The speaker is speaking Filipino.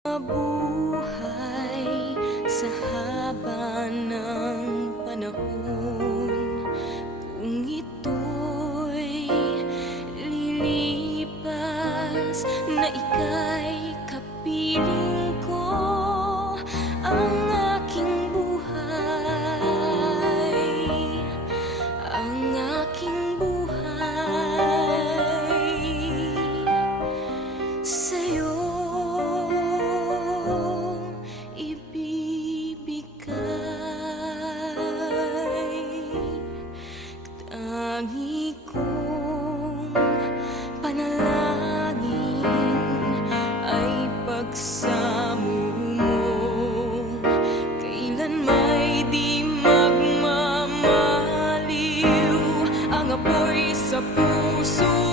Mabuhay sa haba ng panahon, kung ito'y lilipas na ika'y kapiling ko, ang aking buhay, ang aking buhay sa'yo tangi kong panalangin ay pagsamo mo, kailan may di magmamaliw ang apoy sa puso.